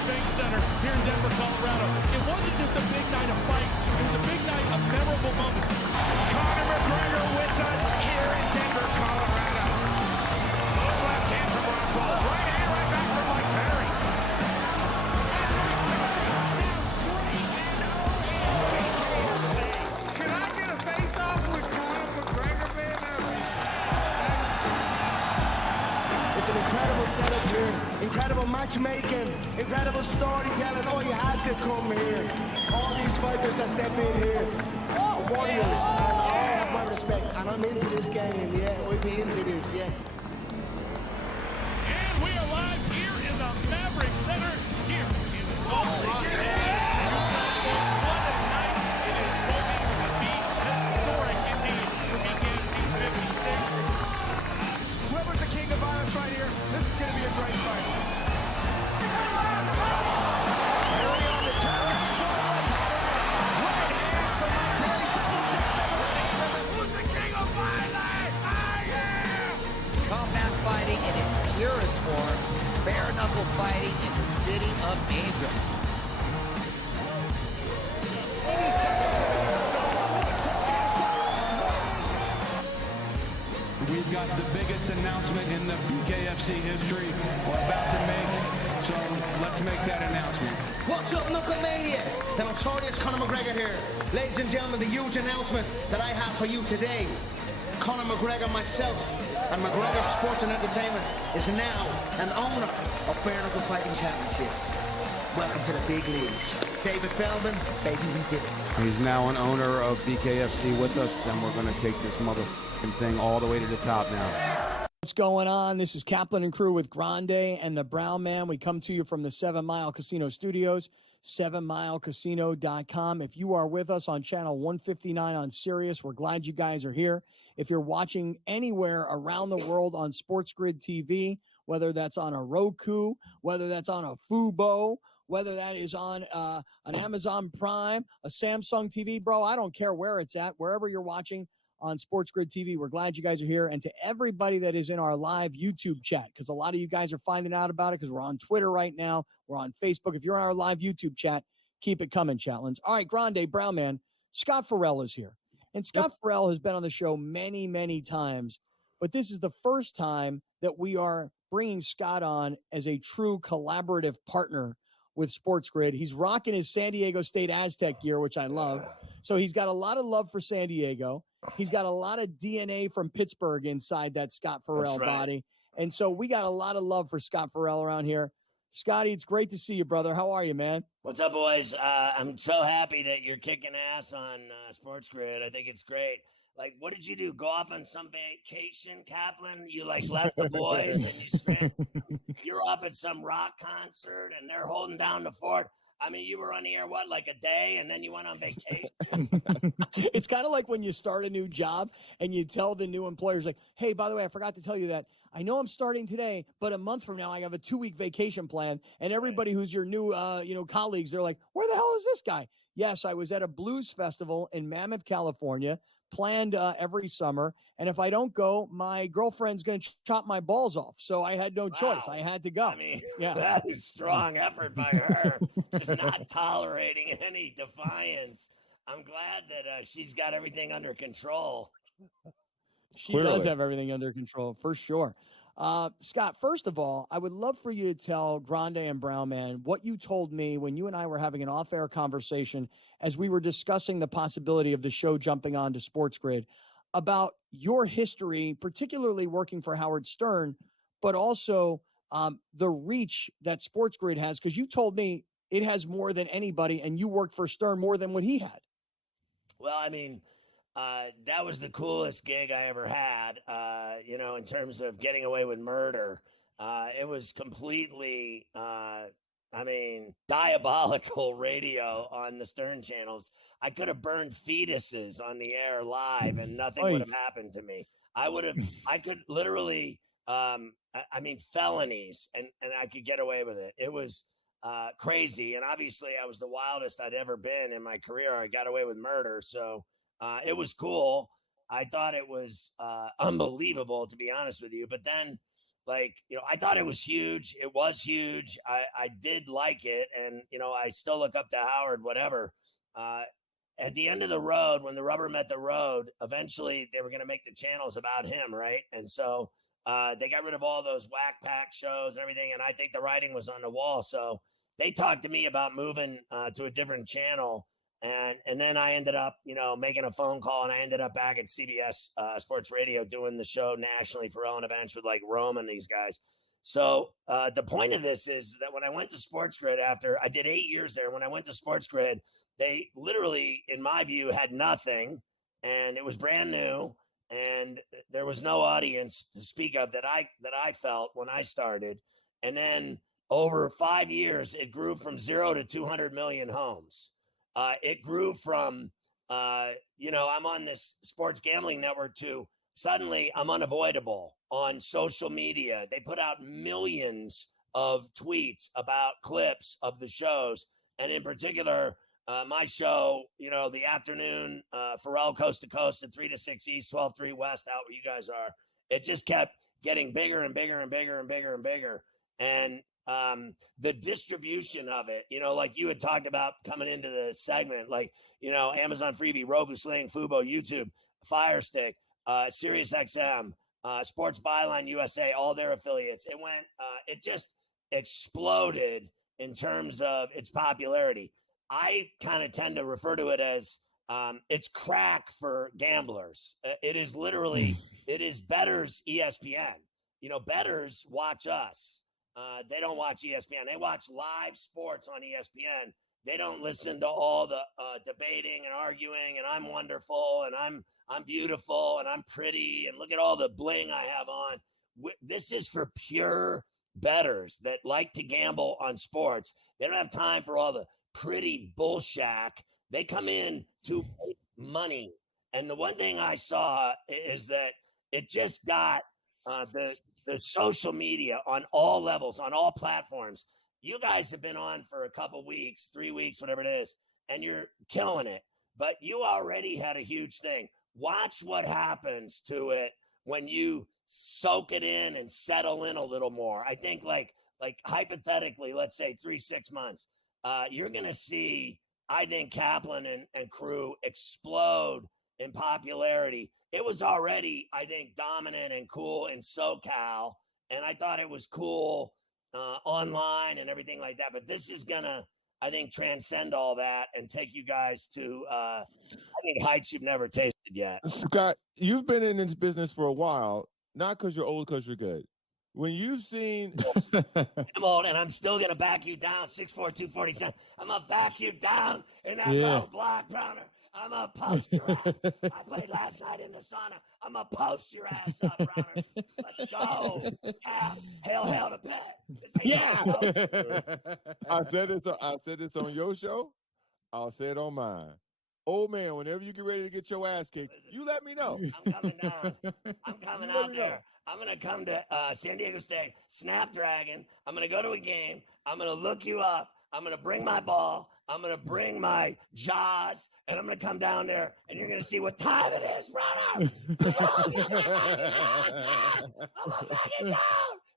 Spain Center here in Denver, Colorado. It wasn't just a big night of fights. It was a big night of memorable moments. Conor McGregor with us here in Denver, Colorado. Left hand from Rockhold. Right hand right back from Mike Perry. Can I get a face-off with Conor McGregor, man? It's an incredible setup here, incredible matchmaking, incredible storytelling. Oh, you had to come here. All these fighters that step in here are warriors, and all have my respect. And I'm into this game, yeah. We'll be into this, yeah. And we are live here in the Maverick Center here in Salt Lake City. What a night. It is proving to be historic indeed for BKFC 56. Whoever's the king of violence right here, this is going to be a great fight. Perry on the turn. Right hand from Mike Perry. Double check number 8. Who's the king of violence? I am! Combat fighting in its purest form, bare knuckle fighting in the city of angels. 80 seconds. We've got the biggest announcement in the BKFC history we're about to make, so let's make that announcement. What's up, Knucklemania? The notorious Conor McGregor here. Ladies and gentlemen, the huge announcement that I have for you today. Conor McGregor, myself, and McGregor Sports and Entertainment is now an owner of Bare Knuckle Fighting Championship. Welcome to the big leagues. David Feldman, baby, we did it. He's now an owner of BKFC with us, and we're going to take this motherfucking thing all the way to the top now. What's going on? This is Kaplan and Crew with Grande and the Brown Man. We come to you from the 7 Mile Casino Studios, 7milecasino.com. If you are with us on channel 159 on Sirius, we're glad you guys are here. If you're watching anywhere around the world on SportsGrid TV, whether that's on a Roku, whether that's on a Fubo, whether that is on an Amazon Prime, a Samsung TV, bro, I don't care where it's at, wherever you're watching on SportsGrid TV. We're glad you guys are here. And to everybody that is in our live YouTube chat, because a lot of you guys are finding out about it because we're on Twitter right now. We're on Facebook. If you're on our live YouTube chat, keep it coming, Chatlins. All right, Grande, Brown Man, Scott Farrell is here. And Scott Farrell has been on the show many, many times, but this is the first time that we are bringing Scott on as a true collaborative partner with SportsGrid. He's rocking his San Diego State Aztec gear, which I love. So he's got a lot of love for San Diego. He's got a lot of DNA from Pittsburgh inside that Scott Farrell body. And so we got a lot of love for Scott Farrell around here. Scotty, it's great to see you, brother. How are you, man? What's up, boys? I'm so happy that you're kicking ass on SportsGrid. I think it's great. Like, what did you do? Go off on some vacation, Kaplan? You, left the boys and you're off at some rock concert and they're holding down the fort. I mean, you were on the air, a day, and then you went on vacation? It's kind of like when you start a new job and you tell the new employers, like, hey, by the way, I forgot to tell you that I know I'm starting today, but a month from now I have a 2-week vacation plan. And everybody who's your new, colleagues, they're like, where the hell is this guy? Yes, I was at a blues festival in Mammoth, California, planned every summer. And if I don't go, my girlfriend's going to chop my balls off. So I had no choice. I had to go. I mean, that is strong effort by her, just not tolerating any defiance. I'm glad that she's got everything under control. She does have everything under control, for sure. Scott, first of all, I would love for you to tell Grande and Brown Man what you told me when you and I were having an off-air conversation as we were discussing the possibility of the show jumping on to SportsGrid about your history, particularly working for Howard Stern, but also the reach that SportsGrid has, because you told me it has more than anybody, and you worked for Stern more than what he had. Well, I mean, that was the coolest gig I ever had, in terms of getting away with murder. It was completely, diabolical radio on the Stern channels. I could have burned fetuses on the air live and nothing would have happened to me. I could literally, felonies, and I could get away with it. It was crazy. And obviously I was the wildest I'd ever been in my career. I got away with murder. So it was cool. I thought it was unbelievable, to be honest with you. But then, I thought it was huge. It was huge. I did like it. And, I still look up to Howard, whatever. At the end of the road, when the rubber met the road, eventually they were going to make the channels about him, right? And so they got rid of all those whack pack shows and everything. And I think the writing was on the wall. So they talked to me about moving to a different channel. And then I ended up, making a phone call, and I ended up back at CBS Sports Radio doing the show nationally for Ellen Events with like Rome and these guys. So the point of this is that when I went to SportsGrid after I did 8 years there, when I went to SportsGrid, they literally, in my view, had nothing, and it was brand new, and there was no audience to speak of that I felt when I started. And then over 5 years, it grew from 0 to 200 million homes. It grew from, I'm on this sports gambling network to suddenly I'm unavoidable on social media. They put out millions of tweets about clips of the shows. And in particular, my show, the afternoon, Pharrell Coast to Coast at 3 to 6 East, 12-3 West, out where you guys are. It just kept getting bigger and bigger and bigger and bigger and bigger. And the distribution of it, like you had talked about coming into the segment, like, Amazon Freebie, Roku Sling, Fubo, YouTube, Fire Stick, Sirius XM, Sports Byline USA, all their affiliates. It just exploded in terms of its popularity. I kind of tend to refer to it as it's crack for gamblers. It is literally, it is bettors ESPN. Bettors watch us. They don't watch ESPN. They watch live sports on ESPN. They don't listen to all the debating and arguing, and I'm wonderful, and I'm beautiful, and I'm pretty, and look at all the bling I have on. This is for pure bettors that like to gamble on sports. They don't have time for all the pretty bullshack. They come in to make money. And the one thing I saw is that it just got the social media on all levels, on all platforms. You guys have been on for a couple weeks, 3 weeks, whatever it is, and you're killing it. But you already had a huge thing. Watch what happens to it when you soak it in and settle in a little more. I think like hypothetically, let's say 3-6 months, you're going to see, I think, Kaplan and Crew explode in popularity. It was already, I think, dominant and cool in SoCal, and I thought it was cool online and everything like that. But this is going to, I think, transcend all that and take you guys to, I think, heights you've never tasted yet. Scott, you've been in this business for a while, not because you're old, because you're good. When you've seen... I'm old, and I'm still going to back you down, 6'4", 247. I'm going to back you down in that low block, Browner. I'm going to post your ass. I played last night in the sauna. I'm going to post your ass up, Browner. Let's go. Hail to Pat. I said this on your show. I'll say it on mine. Old man, whenever you get ready to get your ass kicked, you let me know. I'm coming down. I'm coming out there. I'm going to come to San Diego State, Snapdragon. I'm going to go to a game. I'm going to look you up. I'm going to bring my ball. I'm going to bring my jaws, and I'm going to come down there, and you're going to see what time it is, brother. I'm going to back it down.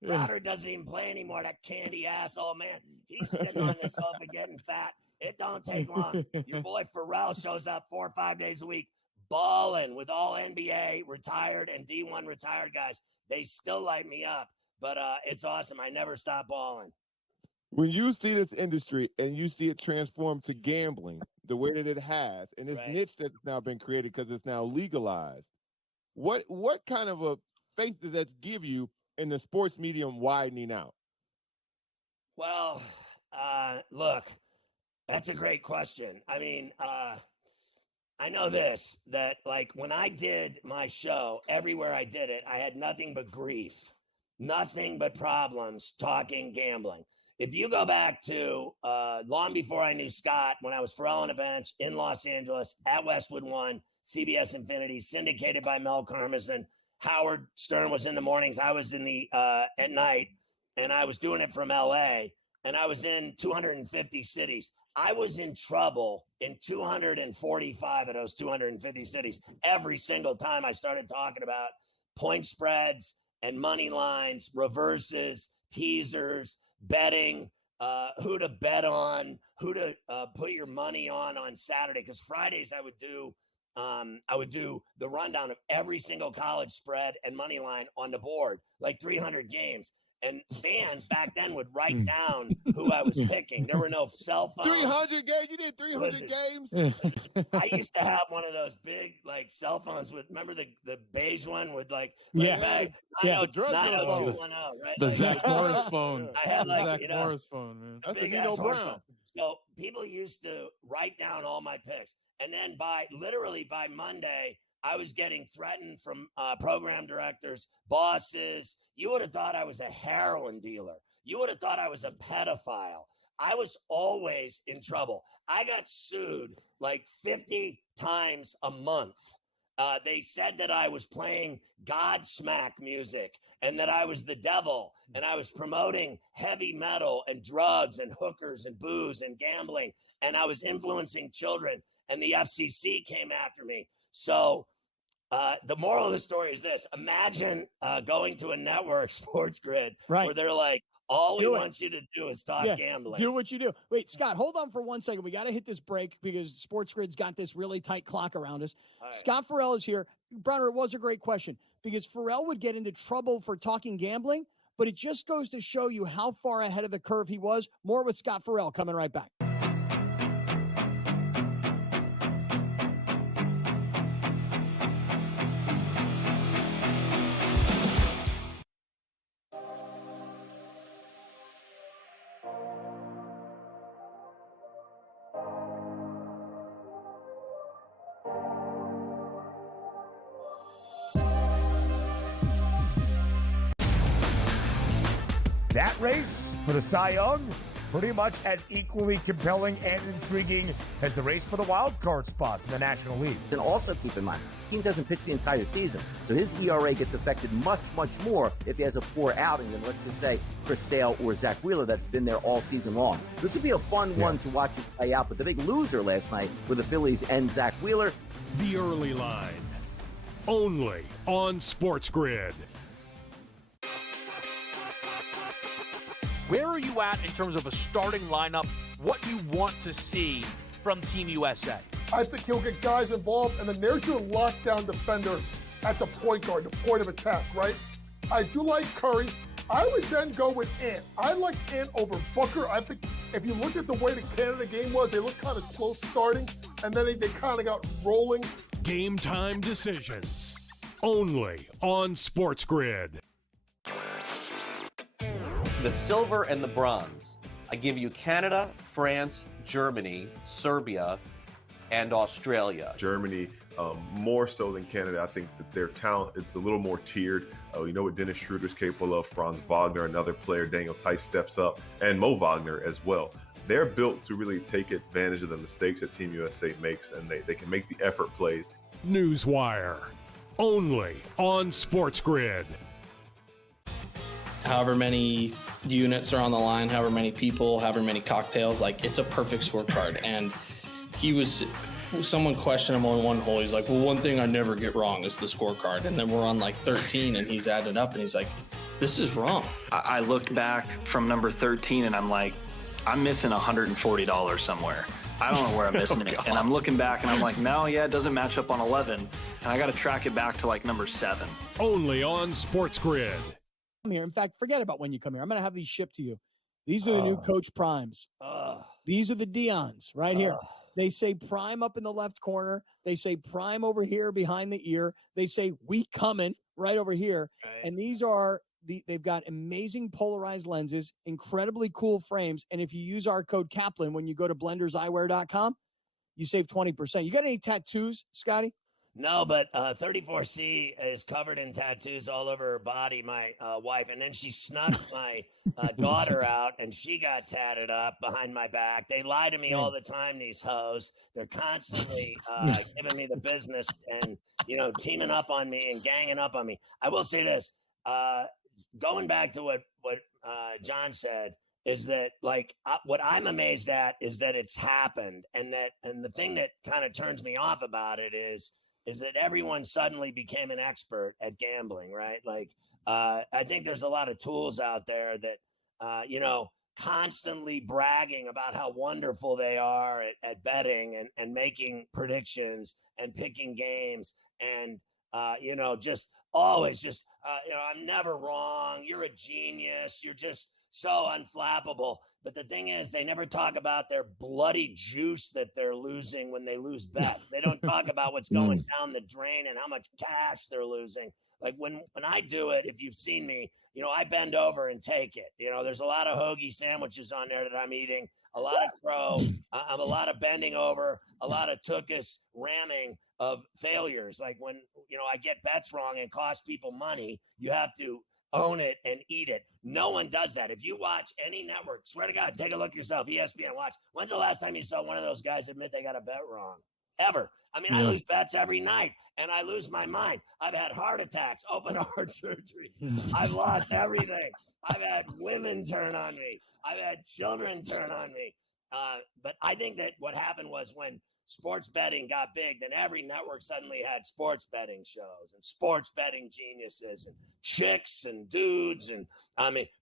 Brother doesn't even play anymore, that candy ass old man. He's sitting on this sofa getting fat. It don't take long. Your boy Pharrell shows up 4 or 5 days a week, balling with all NBA retired and D1 retired guys. They still light me up, but it's awesome. I never stop balling. When you see this industry and you see it transform to gambling the way that it has, and this niche that's now been created because it's now legalized, what kind of a faith does that give you in the sports medium widening out? Well, look, that's a great question. I mean, I know this, that like when I did my show, everywhere I did it, I had nothing but grief, nothing but problems talking gambling. If you go back to long before I knew Scott, when I was Pharrell on a bench in Los Angeles at Westwood One, CBS Infinity, syndicated by Mel Karmazin, Howard Stern was in the mornings, I was in the at night, and I was doing it from LA, and I was in 250 cities. I was in trouble in 245 of those 250 cities every single time I started talking about point spreads and money lines, reverses, teasers, betting, who to bet on, who to put your money on Saturday. Because Fridays I would do the rundown of every single college spread and money line on the board, like 300 games. And fans back then would write down who I was picking. There were no cell phones. 300 games? You did 300 games? I used to have one of those big cell phones with, remember the beige one with like Yeah. bag, Yeah. 90210, right? The Like, Zach Morris phone. I had The like, Zach Morris phone, man. That's the big Nino ass horse Brown. phone. So people used to write down all my picks. And then by Monday, I was getting threatened from program directors, bosses. You would have thought I was a heroin dealer. You would have thought I was a pedophile. I was always in trouble. I got sued like 50 times a month. They said that I was playing Godsmack music and that I was the devil and I was promoting heavy metal and drugs and hookers and booze and gambling and I was influencing children and the FCC came after me. So the moral of the story is this. Imagine going to a network, SportsGrid, Right. where they're like, all we Do it. want you to do is talk gambling. Do what you do. Wait, Scott, hold on for 1 second. We got to hit this break because SportsGrid's got this really tight clock around us. Right. Scott Farrell is here. Browner, it was a great question because Farrell would get into trouble for talking gambling, but it just goes to show you how far ahead of the curve he was. More with Scott Farrell coming right back. That race for the Cy Young, pretty much as equally compelling and intriguing as the race for the wild card spots in the National League. And also keep in mind, this team doesn't pitch the entire season, so his ERA gets affected much, much more if he has a poor outing than, let's just say, Chris Sale or Zach Wheeler that's been there all season long. This would be a fun one to watch it play out, but the big loser last night were the Phillies and Zach Wheeler. The Early Line, only on SportsGrid. Where are you at in terms of a starting lineup, what you want to see from Team USA? I think he'll get guys involved, and then there's your lockdown defender at the point guard, the point of attack, right? I do like Curry. I would then go with Ant. I like Ant over Booker. I think if you look at the way the Canada game was, they looked kind of slow starting, and then they kind of got rolling. Game time decisions, only on SportsGrid. The silver and the bronze. I give you Canada, France, Germany, Serbia, and Australia. Germany, more so than Canada. I think that their talent, it's a little more tiered. You know what Dennis Schroeder's capable of. Franz Wagner, another player. Daniel Tice steps up, and Mo Wagner as well. They're built to really take advantage of the mistakes that Team USA makes, and they can make the effort plays. Newswire, only on SportsGrid. However many units are on the line, however many people, however many cocktails, like it's a perfect scorecard. And someone questioned him on one hole. He's like, well, one thing I never get wrong is the scorecard. And then we're on like 13 and he's added up and he's like, this is wrong. I looked back from number 13 and I'm like, I'm missing $140 somewhere. I don't know where I'm missing it. And I'm looking back and I'm like, no, it doesn't match up on 11. And I got to track it back to like number 7. Only on SportsGrid. Here. In fact, forget about when you come here. I'm going to have these shipped to you. These are the new Coach Primes. These are the Deons right here. They say Prime up in the left corner. They say Prime over here behind the ear. They say we coming right over here. Right. And these are they've got amazing polarized lenses, incredibly cool frames. And if you use our code Kaplan when you go to blenderseyewear.com, you save 20%. You got any tattoos, Scotty? No, but 34C is covered in tattoos all over her body, my wife. And then she snuck my daughter out, and she got tatted up behind my back. They lie to me all the time, these hoes. They're constantly giving me the business and, teaming up on me and ganging up on me. I will say this, going back to what John said, is that what I'm amazed at is that it's happened. And the thing that kind of turns me off about it is, is that everyone suddenly became an expert at gambling, right? Like, I think there's a lot of tools out there that, constantly bragging about how wonderful they are at betting and making predictions and picking games and, just always just, I'm never wrong. You're a genius. You're just so unflappable. But the thing is, they never talk about their bloody juice that they're losing when they lose bets. They don't talk about what's going down the drain and how much cash they're losing. Like when I do it, if you've seen me, I bend over and take it. There's a lot of hoagie sandwiches on there that I'm eating, a lot of crow, I'm a lot of bending over, a lot of tuchus ramming of failures. Like when, I get bets wrong and cost people money, you have to own it and eat it. No one does that. If you watch any network, swear to God, take a look yourself, ESPN, watch. When's the last time you saw one of those guys admit they got a bet wrong? Ever. I mean, I lose bets every night and I lose my mind. I've had heart attacks, open heart surgery. I've lost everything. I've had women turn on me. I've had children turn on me. But I think that what happened was when sports betting got big, then every network suddenly had sports betting shows and sports betting geniuses and chicks and dudes and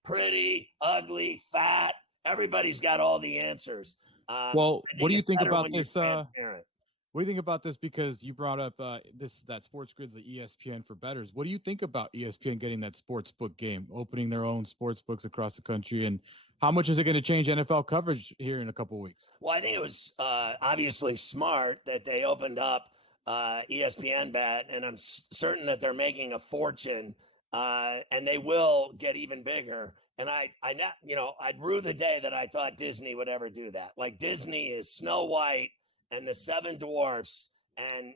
pretty, ugly, fat. Everybody's got all the answers. Well, what do you think about this? What do you think about this? Because you brought up that SportsGrid's the ESPN for bettors. What do you think about ESPN getting that sports book game, opening their own sports books across the country, and how much is it going to change NFL coverage here in a couple of weeks? Well, I think it was obviously smart that they opened up ESPN Bet, and I'm certain that they're making a fortune, and they will get even bigger. And I'd rue the day that I thought Disney would ever do that. Like Disney is Snow White and the Seven Dwarfs and,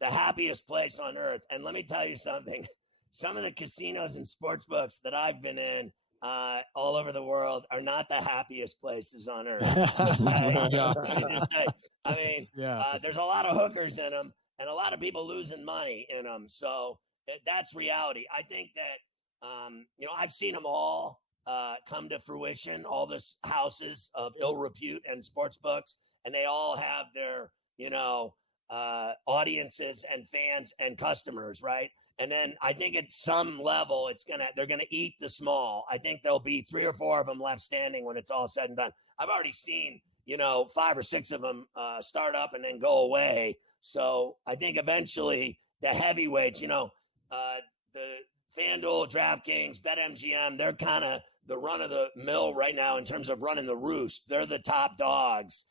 the happiest place on earth. And let me tell you something, some of the casinos and sports books that I've been in all over the world are not the happiest places on earth. There's a lot of hookers in them and a lot of people losing money in them. So that's reality. I think that, I've seen them all come to fruition, all this houses of ill repute and sports books, and they all have their, audiences and fans and customers, right? And then I think at some level, they're gonna eat the small. I think there'll be 3 or 4 of them left standing when it's all said and done. I've already seen, 5 or 6 of them start up and then go away. So I think eventually the heavyweights, the FanDuel, DraftKings, BetMGM, they're kind of the run of the mill right now in terms of running the roost. They're the top dogs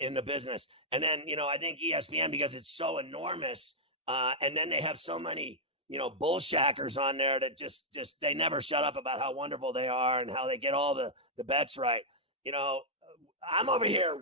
in the business. And then, I think ESPN, because it's so enormous, and then they have so many, bullshackers on there that just they never shut up about how wonderful they are and how they get all the bets right. I'm over here,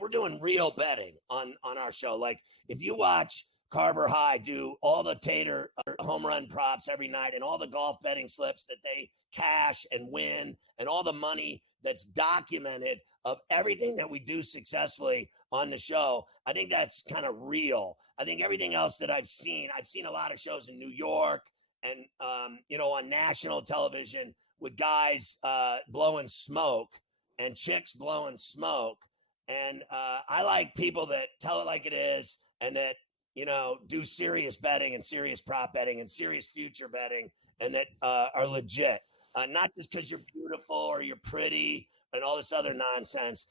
we're doing real betting on our show. Like if you watch Carver High do all the Tater home run props every night and all the golf betting slips that they cash and win and all the money that's documented of everything that we do successfully on the show, I think that's kind of real. I think everything else that I've seen a lot of shows in New York and, on national television with guys blowing smoke and chicks blowing smoke. And I like people that tell it like it is and that, do serious betting and serious prop betting and serious future betting and that are legit. Not just because you're beautiful or you're pretty and all this other nonsense.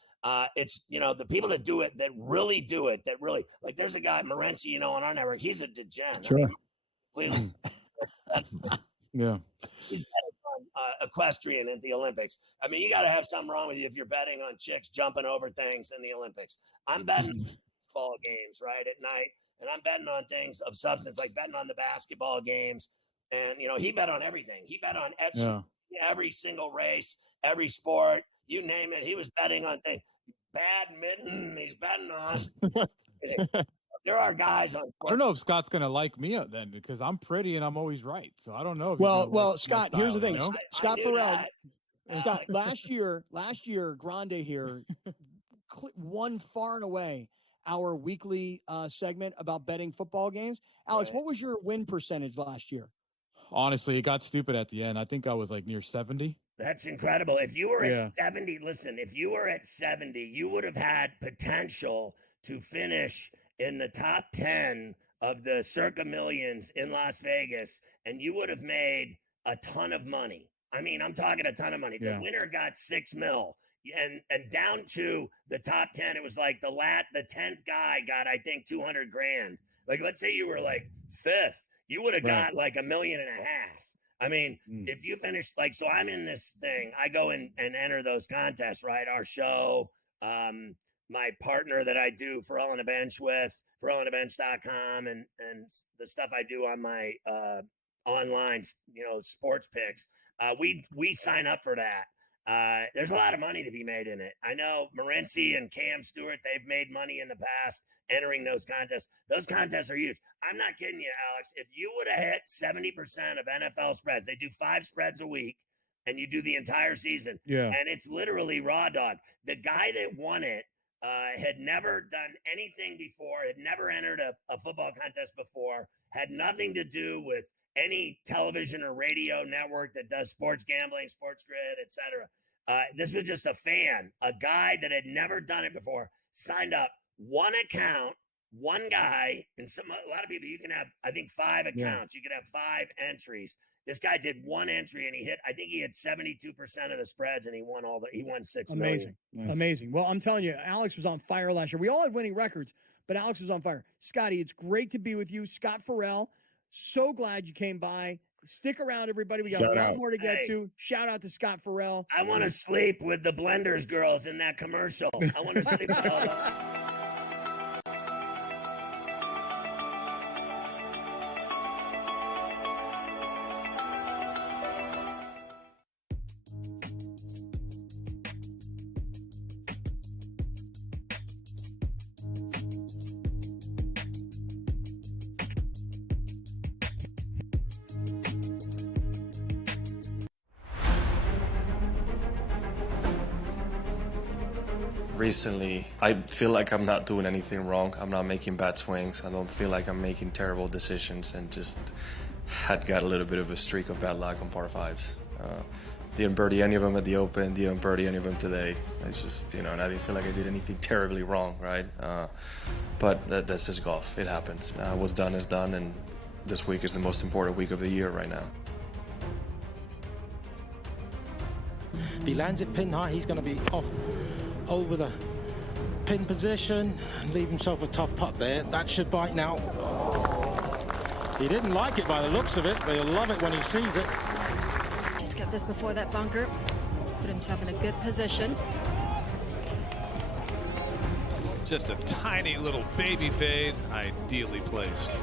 It's, the people that do it, that really do it, that really, like there's a guy, Morency, on our network, he's a degen. Sure. Yeah. He's betting on equestrian at the Olympics. I mean, you got to have something wrong with you if you're betting on chicks jumping over things in the Olympics. I'm betting baseball games, right, at night. And I'm betting on things of substance, like betting on the basketball games. And, he bet on everything. He bet on every single race, every sport, you name it. He was betting on things. Badminton, he's betting on. There are guys on. I don't know if Scott's going to like me then because I'm pretty and I'm always right. So I don't know. If well, Scott, here's the thing. Scott Farrell. Scott, last year, Grande here won far and away our weekly segment about betting football games. Alex, what was your win percentage last year? Honestly, it got stupid at the end. I think I was like near 70. That's incredible. If you were at 70, listen, if you were at 70, you would have had potential to finish in the top 10 of the circa millions in Las Vegas, and you would have made a ton of money. I mean, I'm talking a ton of money. The winner got $6 million. And down to the top 10, it was like the 10th guy got, I think, 200 grand. Like, let's say you were like 5th, you would have got like $1.5 million. I mean, if you finish so I'm in this thing, I go and enter those contests, right? Our show, my partner that I do For All on the Bench with, forallonabench.com, and the stuff I do on my online, sports picks. We sign up for that. There's a lot of money to be made in it. I know Morency and Cam Stewart, they've made money in the past entering those contests. Those contests are huge. I'm not kidding you, Alex. If you would have hit 70% of NFL spreads, they do 5 spreads a week, and you do the entire season. Yeah. And it's literally raw dog. The guy that won it had never done anything before, had never entered a football contest before, had nothing to do with any television or radio network that does sports gambling, SportsGrid, etc. This was just a fan, a guy that had never done it before, signed up, one account, one guy, and a lot of people, you can have, I think, 5 accounts. You could have 5 entries. This guy did 1 entry, and he had 72% of the spreads, and he won $6 million. Amazing. Well, I'm telling you, Alex was on fire last year. We all had winning records, but Alex was on fire. Scotty, it's great to be with you. Scott Farrell, so glad you came by. Stick around, everybody. We got a lot more to get to. Shout out to Scott Farrell. I want to sleep with the Blenders girls in that commercial. I want to sleep with all those. Recently, I feel like I'm not doing anything wrong. I'm not making bad swings. I don't feel like I'm making terrible decisions, and just had got a little bit of a streak of bad luck on par 5s. Didn't birdie any of them at the Open, didn't birdie any of them today. It's just, and I didn't feel like I did anything terribly wrong, right? But that's just golf. It happens. What's done is done, and this week is the most important week of the year right now. If he lands it pin high, he's going to be off over the pin position and leave himself a tough putt there. That should bite now. He didn't like it by the looks of it, but he'll love it when he sees it. Just get this before that bunker. Put himself in a good position. Just a tiny little baby fade, ideally placed.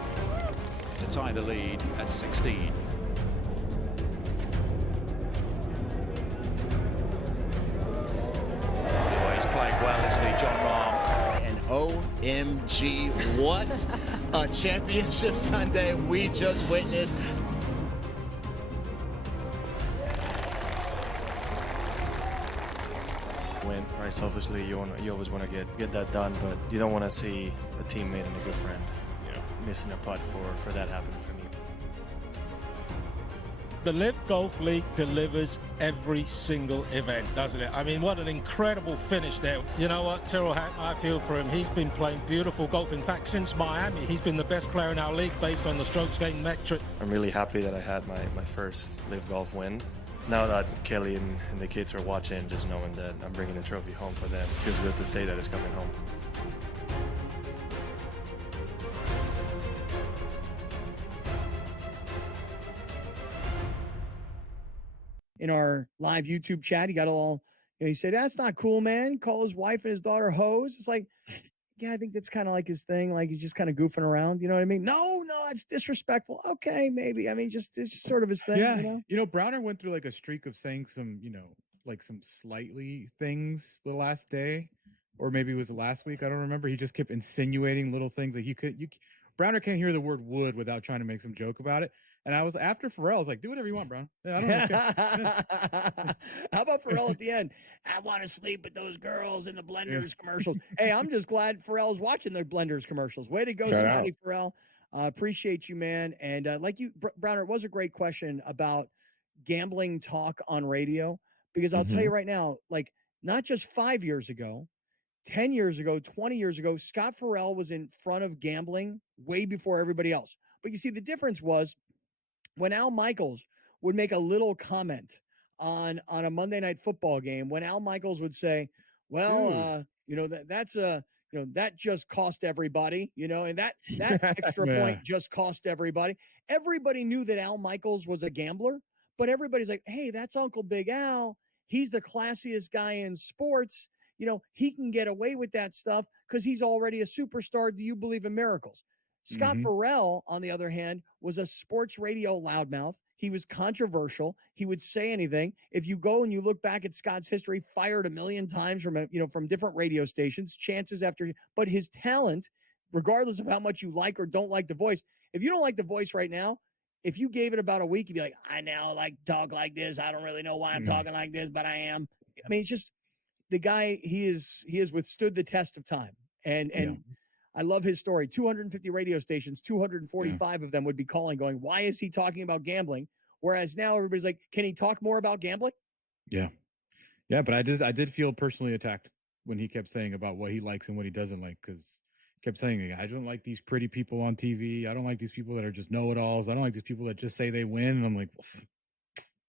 To tie the lead at 16. Playing well, isn't he, John Rahm? And OMG, what a championship Sunday we just witnessed. Win, right? Selfishly, you always want to get that done, but you don't want to see a teammate and a good friend, missing a putt for that happening for me. The Live Golf League delivers every single event, doesn't it? I mean, what an incredible finish there. You know what, Tyrrell Hatton, I feel for him. He's been playing beautiful golf. In fact, since Miami, he's been the best player in our league based on the strokes gained metric. I'm really happy that I had my first Live Golf win. Now that Kelly and the kids are watching, just knowing that I'm bringing the trophy home for them, it feels good to say that it's coming home. In our live YouTube chat, he got all, he said, that's not cool, man. Call his wife and his daughter hoes. It's like, yeah, I think that's kind of like his thing. Like he's just kind of goofing around. You know what I mean? No, it's disrespectful. Okay, maybe. I mean, it's just sort of his thing. Yeah. Browner went through like a streak of saying some, like some slightly things the last day, or maybe it was the last week. I don't remember. He just kept insinuating little things. Like Browner can't hear the word would without trying to make some joke about it. And I was after Pharrell. I was like, do whatever you want, Brown. Yeah, I don't really care. How about Pharrell at the end? I want to sleep with those girls in the Blenders commercials. Hey, I'm just glad Pharrell's watching the Blenders commercials. Way to go, Scotty Pharrell. Appreciate you, man. And like you, Browner, it was a great question about gambling talk on radio, because I'll tell you right now, like not just 5 years ago, 10 years ago, 20 years ago, Scott Farrell was in front of gambling way before everybody else. But you see, the difference was when Al Michaels would make a little comment on a Monday Night Football game, when Al Michaels would say, well, that just cost everybody, and that extra point just cost everybody. Everybody knew that Al Michaels was a gambler, but everybody's like, hey, that's Uncle Big Al. He's the classiest guy in sports. He can get away with that stuff because he's already a superstar. Do you believe in miracles? Scott Farrell, on the other hand, was a sports radio loudmouth. He was controversial. He would say anything. If you go and you look back at Scott's history, fired a million times from different radio stations, but his talent, regardless of how much you like or don't like the voice, if you don't like the voice right now, if you gave it about a week, you'd be like, I now like talk like this. I don't really know why I'm talking like this, but I am. I mean, it's just the guy. He has withstood the test of time, and I love his story. 250 radio stations, 245 of them would be calling, going, why is he talking about gambling? Whereas now everybody's like, can he talk more about gambling? Yeah. Yeah, but I did feel personally attacked when he kept saying about what he likes and what he doesn't like, because he kept saying, I don't like these pretty people on TV. I don't like these people that are just know-it-alls. I don't like these people that just say they win. And I'm like, well,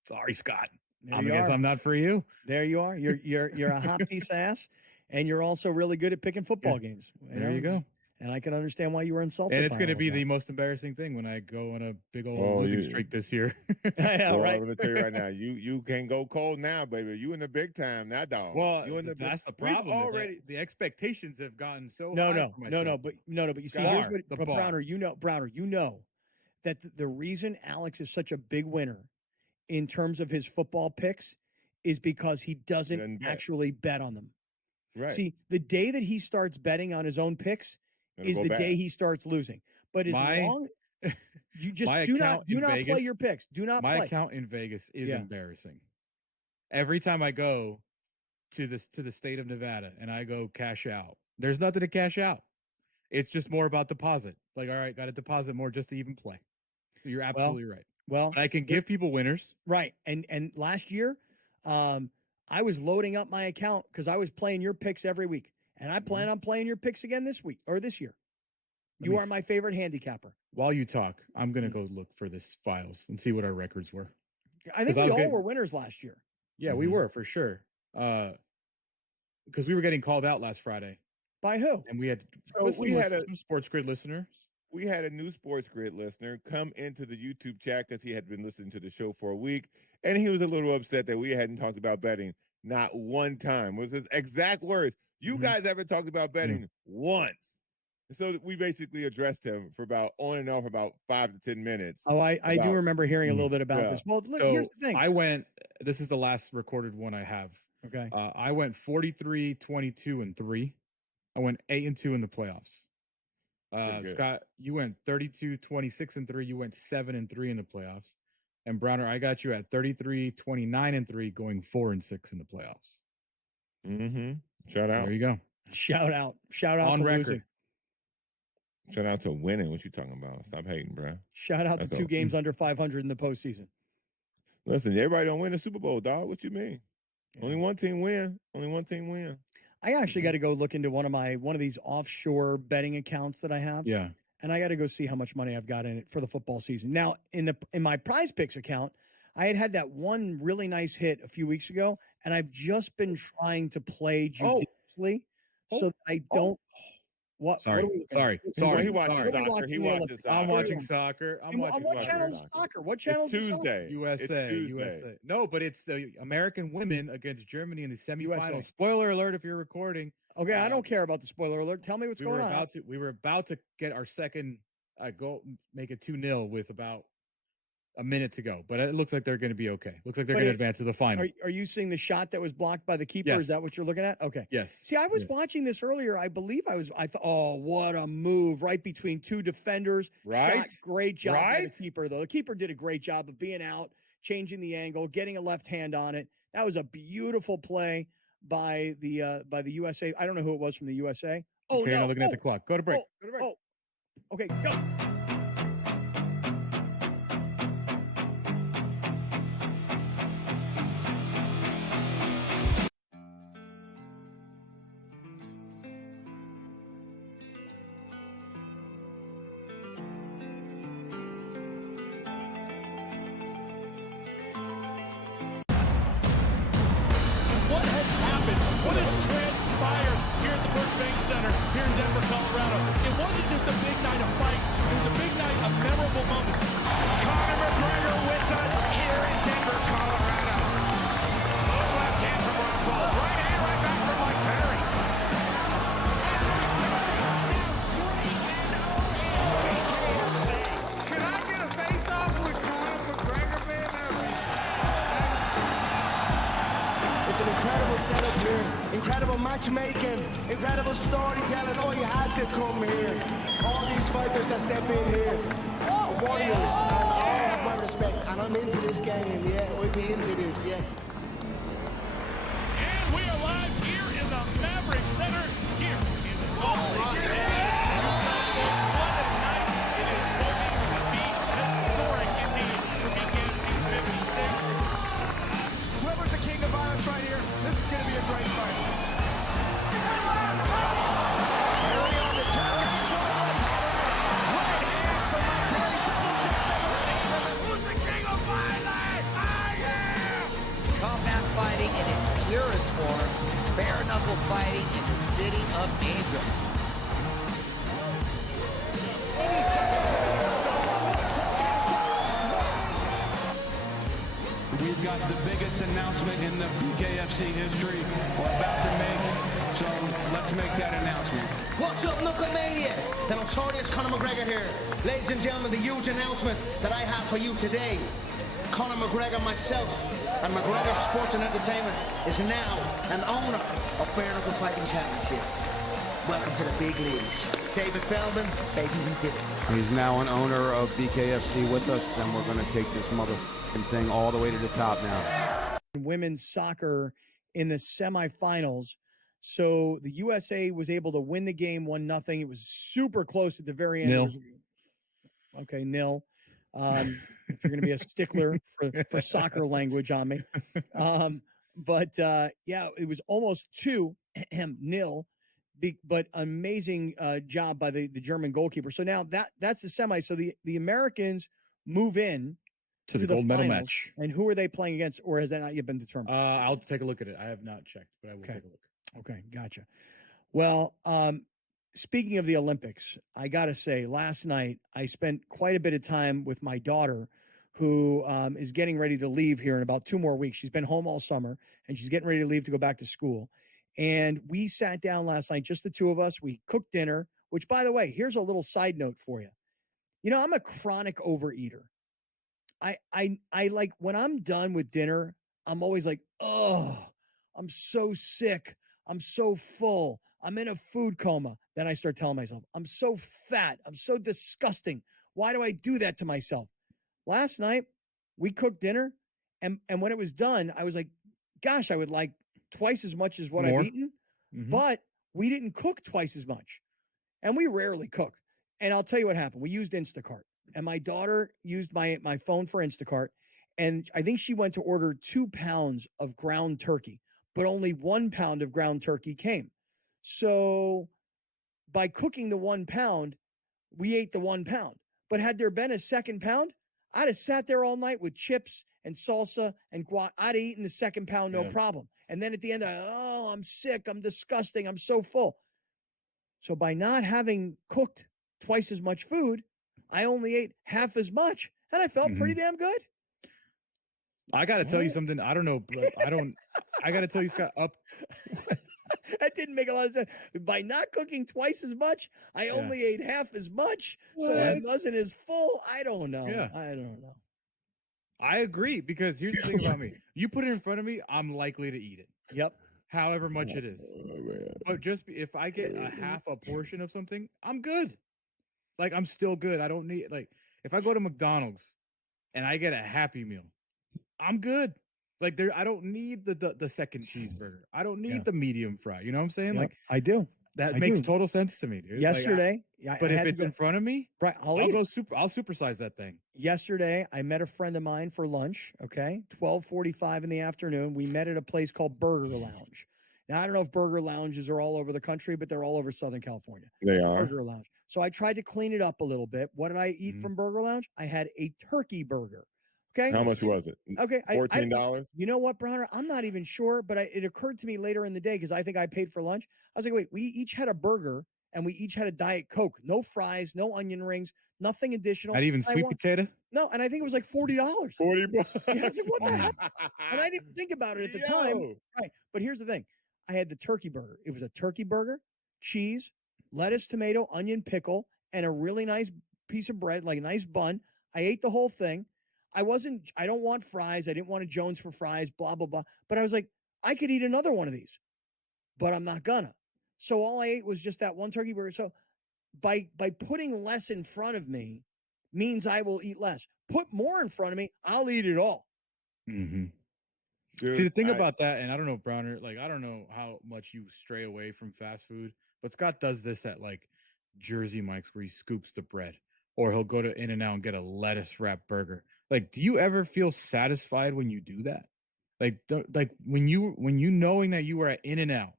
sorry, Scott. I guess I'm not for you. There you are. You're a hot piece of ass, and you're also really good at picking football games. There you go. And I can understand why you were insulted. And it's going to be the most embarrassing thing when I go on a big old losing streak this year. Yeah, right. I'm going to tell you right now, you can go cold now, baby. You in the big time now, dog. Well, that's the problem. Already, the expectations have gotten so high. But you see, here's what, Browner, you know that the reason Alex is such a big winner in terms of his football picks is because he doesn't actually bet on them. Right. See, the day that he starts betting on his own picks is the day he starts losing. But as long you just do not play your picks. Do not play. My account in Vegas is embarrassing. Every time I go to the state of Nevada and I go cash out, there's nothing to cash out. It's just more about deposit. Like, all right, got to deposit more just to even play. So you're absolutely right. Well, but I can give people winners. Right. And last year, I was loading up my account because I was playing your picks every week. And I plan on playing your picks again this week or this year. You are my favorite handicapper. While you talk, I'm going to go look for this files and see what our records were. I think we all were winners last year. Yeah, we were for sure. Because we were getting called out last Friday. By who? And we had a SportsGrid listener. We had a new SportsGrid listener come into the YouTube chat because he had been listening to the show for a week, and he was a little upset that we hadn't talked about betting not one time. Was his exact words. You guys haven't talked about betting once. So we basically addressed him for about on and off about 5 to 10 minutes. Oh, I do remember hearing a little bit about this. Well, look, here's the thing. This is the last recorded one I have. Okay. I went 43, 22, and 3. I went 8 and 2 in the playoffs. Scott, you went 32, 26, and 3. You went 7 and 3 in the playoffs. And Browner, I got you at 33, 29, and 3, going 4 and 6 in the playoffs. Shout out. There you go. Shout out on to record. losing. Shout out to winning. What you talking about? Stop hating, bro. Shout out to 2 games under 500 in the postseason. Listen, everybody don't win the Super Bowl, dog. What you mean? Yeah. Only one team win. I actually got to go look into one of these offshore betting accounts that I have. Yeah. And I got to go see how much money I've got in it for the football season. Now, in my Prize Picks account, I had that one really nice hit a few weeks ago, and I've just been trying to play judiciously so that I don't. What? Sorry. He watches soccer. I'm watching soccer. What channel is soccer? What channel is Tuesday? USA. No, but it's the American women against Germany in the semifinals. Spoiler alert if you're recording. Okay, I don't care about the spoiler alert. Tell me what's going on. We were about to get our second goal, make it 2-0 with about a minute to go, but it looks like they're going to be okay. Looks like they're going to advance to the final. Are you seeing the shot that was blocked by the keeper? Yes. Is that what you're looking at? Okay. Yes. See, I was watching this earlier. I believe I thought, oh, what a move right between 2 defenders. Right. Shot, great job by the keeper, though. The keeper did a great job of being out, changing the angle, getting a left hand on it. That was a beautiful play by the USA. I don't know who it was from the USA. Oh, okay, no. Looking at the clock. Go to break. Okay, go. this transpired here at the First Bank Center here in Denver, Colorado. It wasn't just a big night of fights. It was a big night of memorable moments. Conor McGregor with us here in Denver, Colorado. Good left hand from Ron Paul. Right hand right back from Mike Perry. Can I get a face-off with Conor McGregor, man? It's an incredible setup here, incredible matchmaking, incredible storytelling. Oh, you had to come here. All these fighters that step in here, warriors, and I have my respect. And I'm into this game, yeah. We'll be into this, yeah. And we are live here in the Maverick Center here in Salt Lake City. What a night. It is proving to be historic indeed for BKFC 56. Whoever's the king of violence right here, this is going to be a great fight. Perry on the turn. Right hand from Mike Perry. Double check. Who's the king of violence? I am. Combat fighting in its purest form, bare knuckle fighting in the city of angels. We've got the biggest announcement in the BKFC history we're about to make, so let's make that announcement. What's up, Knucklemania? The notorious Conor McGregor here. Ladies and gentlemen, the huge announcement that I have for you today. Conor McGregor, myself, and McGregor Sports and Entertainment is now an owner of Bare Knuckle Fighting Championship. Welcome to the big leagues. David Feldman, baby, we did it. He's now an owner of BKFC with us, and we're going to take this motherfucking thing all the way to the top now. Women's soccer in the semifinals. So the USA was able to win the game 1-0. It was super close at the very end. Nil. Okay, nil. If you're going to be a stickler for soccer language on me. But yeah, it was almost 2-0. But amazing job by the German goalkeeper. So now that's the semi. So the Americans move in to the gold medal finals. match. And who are they playing against, or has that not yet been determined? I'll take a look at it. I have not checked, but I will take a look. Okay, gotcha. Well, speaking of the Olympics, I got to say, last night I spent quite a bit of time with my daughter, who is getting ready to leave here in about 2 more weeks. She's been home all summer, and she's getting ready to leave to go back to school. And we sat down last night, just the two of us. We cooked dinner, which, by the way, here's a little side note for you. You know, I'm a chronic overeater. I like, when I'm done with dinner, I'm always like, oh, I'm so sick. I'm so full. I'm in a food coma. Then I start telling myself, I'm so fat. I'm so disgusting. Why do I do that to myself? Last night, we cooked dinner, and when it was done, I was like, gosh, I would like twice as much as what More. I've eaten, but we didn't cook twice as much. And we rarely cook. And I'll tell you what happened. We used Instacart, and my daughter used my phone for Instacart. And I think she went to order 2 pounds of ground turkey, but only 1 pound of ground turkey came. So by cooking the 1 pound, we ate the 1 pound. But had there been a second pound, I'd have sat there all night with chips and salsa and guac. I'd have eaten the second pound, no problem. And then at the end, I'm sick. I'm disgusting. I'm so full. So by not having cooked twice as much food, I only ate half as much, and I felt pretty damn good. I got to tell you something. I don't know, but I got to tell you, Scott, That didn't make a lot of sense. By not cooking twice as much, I only ate half as much. So I wasn't as full. I don't know. Yeah. I don't know. I agree, because here's the thing about me. You put it in front of me, I'm likely to eat it. Yep. However much it is. But just if I get a half a portion of something, I'm good. Like, I'm still good. I don't need, like, if I go to McDonald's and I get a Happy Meal, I'm good. Like, I don't need the second cheeseburger. I don't need the medium fry. You know what I'm saying? Yep, Like, I do. That I makes do. total sense to me, dude. Yesterday, But if it's in front of me, right, I'll supersize that thing. Yesterday, I met a friend of mine for lunch. Okay, 12:45 in the afternoon. We met at a place called Burger Lounge. Now, I don't know if Burger Lounges are all over the country, but they're all over Southern California. They are. Burger Lounge. So I tried to clean it up a little bit. What did I eat from Burger Lounge? I had a turkey burger. Okay. How much was it? Okay. $14? You know what, Browner? I'm not even sure, but it occurred to me later in the day because I think I paid for lunch. I was like, wait, we each had a burger and we each had a Diet Coke. No fries, no onion rings, nothing additional. Not even sweet potato? No, and I think it was like $40. $40. Yeah, I was like, what the hell? And I didn't even think about it at the time. Right. But here's the thing. I had the turkey burger. It was a turkey burger, cheese, lettuce, tomato, onion, pickle, and a really nice piece of bread, like a nice bun. I ate the whole thing. I don't want fries. I didn't want a Jones for fries, blah, blah, blah. But I was like, I could eat another one of these, but I'm not gonna. So all I ate was just that one turkey burger. So by putting less in front of me means I will eat less. Put more in front of me, I'll eat it all. Mm-hmm. Dude, See, the thing about that, and I don't know, Browner, like, I don't know how much you stray away from fast food, but Scott does this at like Jersey Mike's where he scoops the bread, or he'll go to In-N-Out and get a lettuce wrap burger. Like, do you ever feel satisfied when you do that? Like, when you knowing that you were at In-N-Out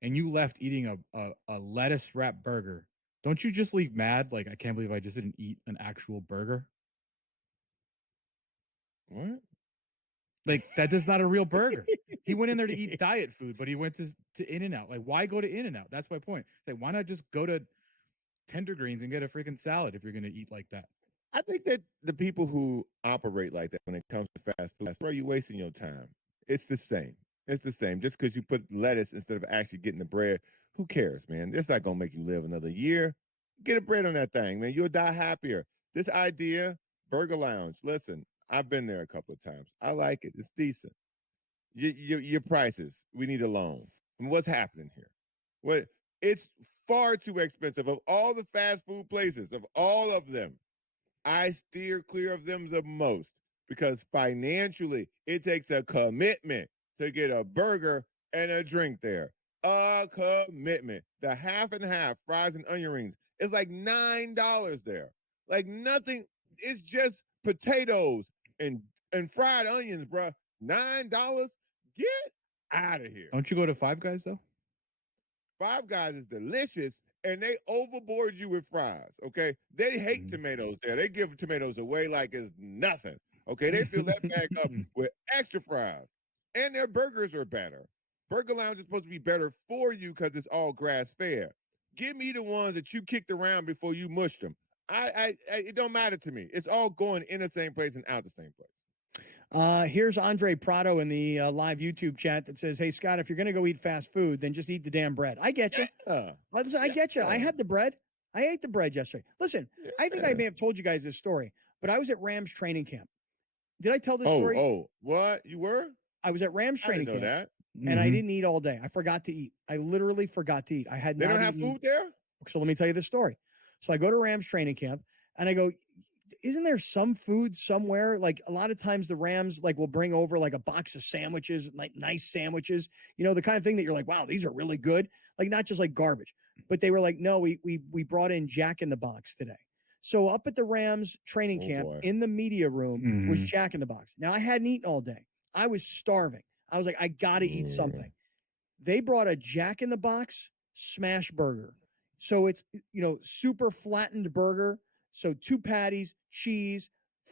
and you left eating a lettuce wrap burger, don't you just leave mad? Like, I can't believe I just didn't eat an actual burger. What? Like, that is not a real burger. He went in there to eat diet food, but he went to In-N-Out. Like, why go to In-N-Out? That's my point. Like, why not just go to Tender Greens and get a freaking salad if you're going to eat like that? I think that the people who operate like that when it comes to fast food, bro, you wasting your time. It's the same. It's the same. Just because you put lettuce instead of actually getting the bread, who cares, man? It's not going to make you live another year. Get a bread on that thing, man. You'll die happier. This idea, Burger Lounge, listen, I've been there a couple of times. I like it. It's decent. Your prices, we need a loan. I mean, what's happening here? What? It's far too expensive. Of all the fast food places, of all of them, I steer clear of them the most because financially, it takes a commitment to get a burger and a drink there. A commitment. The half and half fries and onion rings is like $9 there. Like nothing. It's just potatoes and fried onions, bro. $9. Get out of here. Don't you go to Five Guys though? Five Guys is delicious, and they overboard you with fries, okay? They hate tomatoes there. They give tomatoes away like it's nothing, okay? They fill that bag up with extra fries, and their burgers are better. Burger Lounge is supposed to be better for you because it's all grass-fed. Give me the ones that you kicked around before you mushed them. It don't matter to me. It's all going in the same place and out the same place. Here's Andre Prado in the live YouTube chat that says, hey, Scott, if you're going to go eat fast food, then just eat the damn bread. I get you. Listen, I get you. I had the bread. I ate the bread yesterday. Listen, I think I may have told you guys this story, but I was at Rams training camp. Did I tell this story? Oh, what? You were? I was at Rams training camp. That. And I didn't eat all day. I forgot to eat. I literally forgot to eat. I had They don't have food there? So let me tell you the story. So I go to Rams training camp and I go, isn't there some food somewhere? Like a lot of times the Rams like will bring over like a box of sandwiches, like nice sandwiches, you know, the kind of thing that you're like, wow, these are really good. Like not just like garbage, but they were like, no, we brought in Jack in the Box today. So up at the Rams training camp in the media room was Jack in the Box. Now I hadn't eaten all day. I was starving. I was like, I got to eat something. They brought a Jack in the Box smash burger. So it's, you know, super flattened burger. So 2 patties, cheese,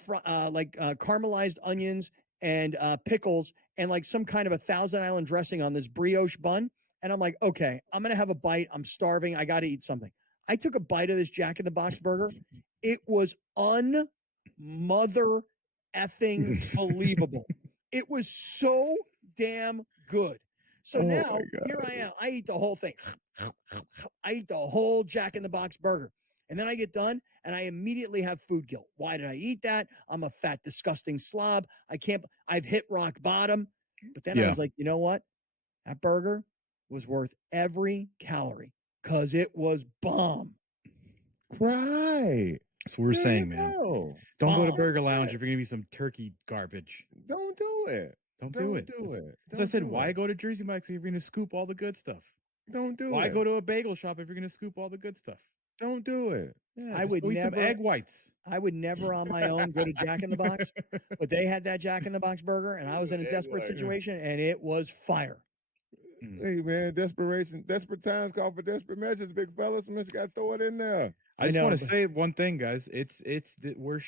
caramelized onions and pickles and like some kind of a Thousand Island dressing on this brioche bun. And I'm like, okay, I'm going to have a bite. I'm starving. I got to eat something. I took a bite of this Jack in the Box burger. It was unmother effing believable. It was so damn good. So now here I am. I eat the whole thing. I eat the whole Jack in the Box burger. And then I get done and I immediately have food guilt. Why did I eat that? I'm a fat, disgusting slob. I've hit rock bottom. But then I was like, you know what? That burger was worth every calorie because it was bomb. Right. That's what we're saying, man. Don't go to Burger Lounge if you're going to be some turkey garbage. Don't do it. Don't do it. So I said, why go to Jersey Mike's if you're going to scoop all the good stuff? Don't do it. Why go to a bagel shop if you're going to scoop all the good stuff? Don't do it. Yeah, I would eat never some egg whites. I would never on my own go to Jack in the Box, but they had that Jack in the Box burger, and I was in a desperate situation, and it was fire. Hey man, desperate times call for desperate measures, big fellas. You got to throw it in there. I just want to say one thing, guys. We're